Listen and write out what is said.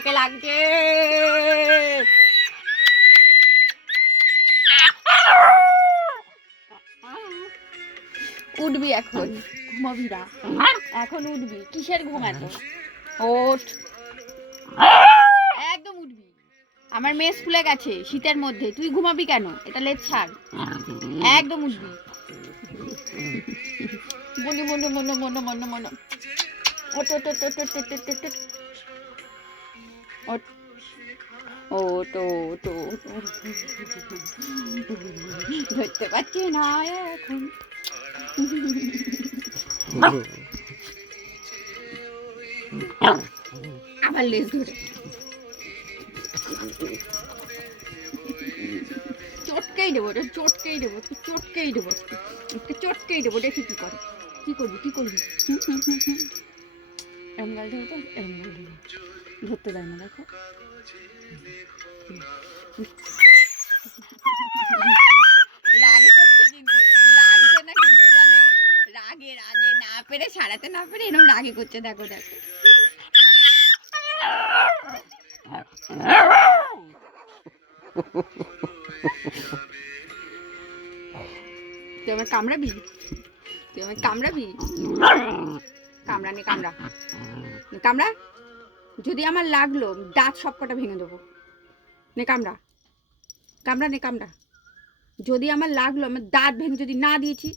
তোকে লাগছে। উঠবি এখন, ঘুমাবি না এখন, উঠবি। কিসের ঘুম এত? ওঠ, একদম উঠবি। আমার মেয়ে স্কুলে গেছে শীতের মধ্যে, তুই ঘুমাবি কেন? এটা লেজ ছাড়, একদম উঠবি। মনে মনে মনে মনে মনে মনে ওঠ ওঠ ওঠ ওঠ ওঠ ওঠ ওঠ ওঠ ওঠ ওঠ ওঠ। ধরতে পারছি না এখন। আবার লেজ ধরে চটকেই দেবো, চটকেই দেবো, চটকেই দেবো, চটকেই দেবো। দেখি কি করে, কি করবি, কি করবি। এরম গাল ধরবো, এরম গাল ধরবো, ধরতে দেয় না। দেখো রাগে করছে কিন্তু, লাগছে না কিন্তু, জানো রাগে রাগে না পেরে, সারাতে না পেরে এরকম রাগে করছে। দেখো দেখো, তুই আমার কামড়াবি, তুই আমার কামড়াবি। কামড়া নে, কামড়া কামড়া। যদি আমার লাগলো দাঁত সবকটা ভেঙে দেবো। নে কামড়া, কামড়া নে, কামড়া। যদি আমার লাগলো, আমার দাঁত ভেঙে যদি না দিয়েছি।